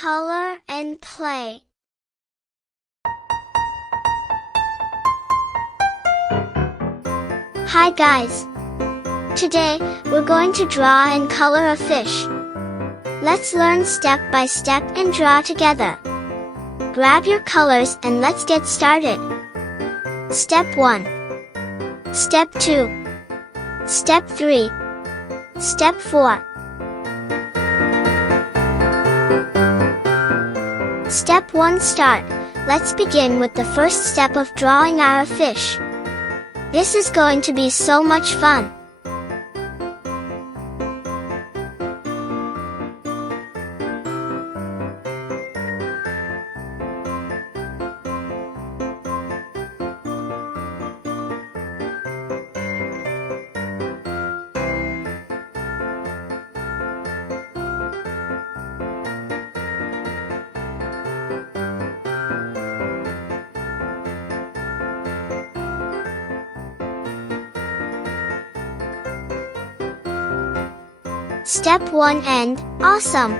color and play. Hi guys! Today, we're going to draw and color a fish. Let's learn step by step and draw together. Grab your colors and let's get started. Step 1. Step 2. Step 3. Step 4. Step 1 Start. Let's begin with the first step of drawing our fish. This is going to be so much fun. Step 1 End. Awesome!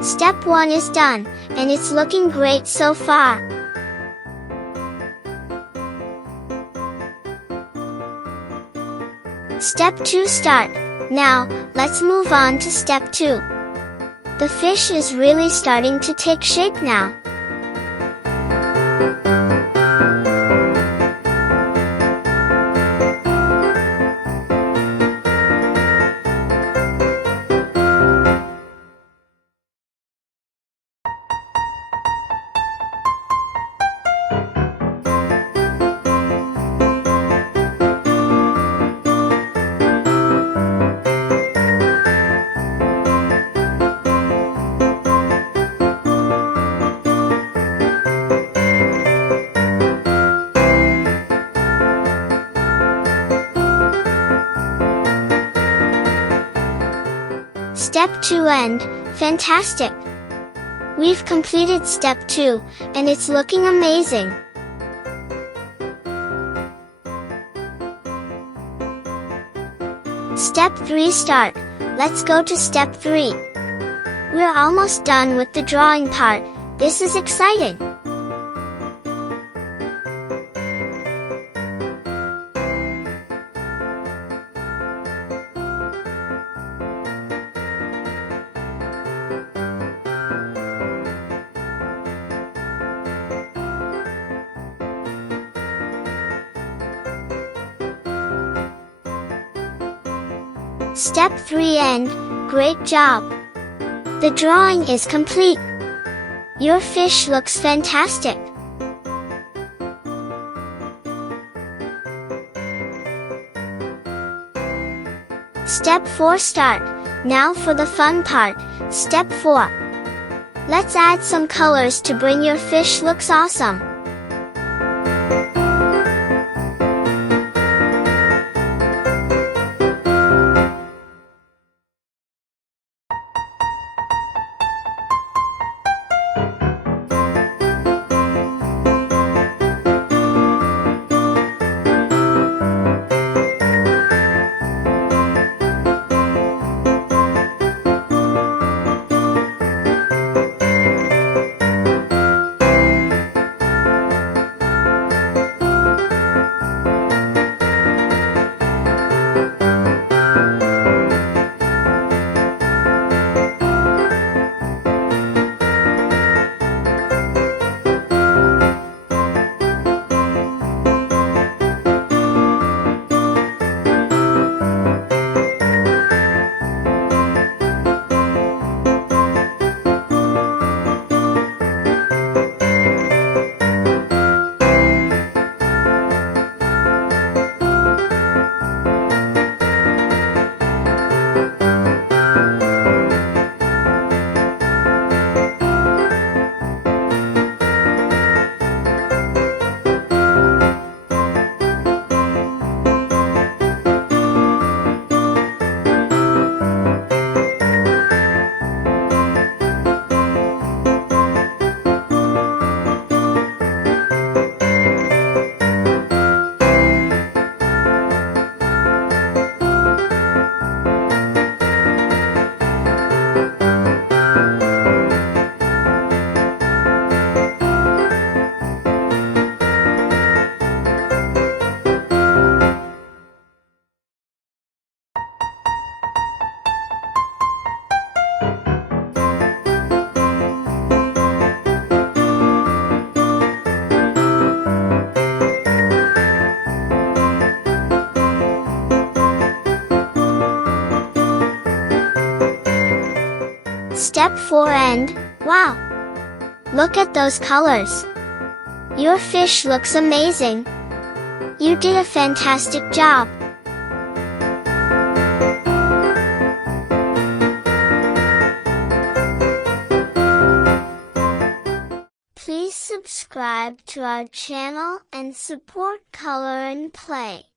Step 1 is done, and it's looking great so far. Step 2 Start. Now, let's move on to Step 2. The fish is really starting to take shape now. Step 2 End. Fantastic! We've completed Step 2, and it's looking amazing. Step 3 Start. Let's go to Step 3. We're almost done with the drawing part. This is exciting! Step 3 End. Great job! The drawing is complete. Your fish looks fantastic. Step 4 Start. Now for the fun part. Step 4. Let's add some colors to bring your fish looks awesome. Step 4 and, wow! Look at those colors! Your fish looks amazing! You did a fantastic job! Please subscribe to our channel and support Color and Play.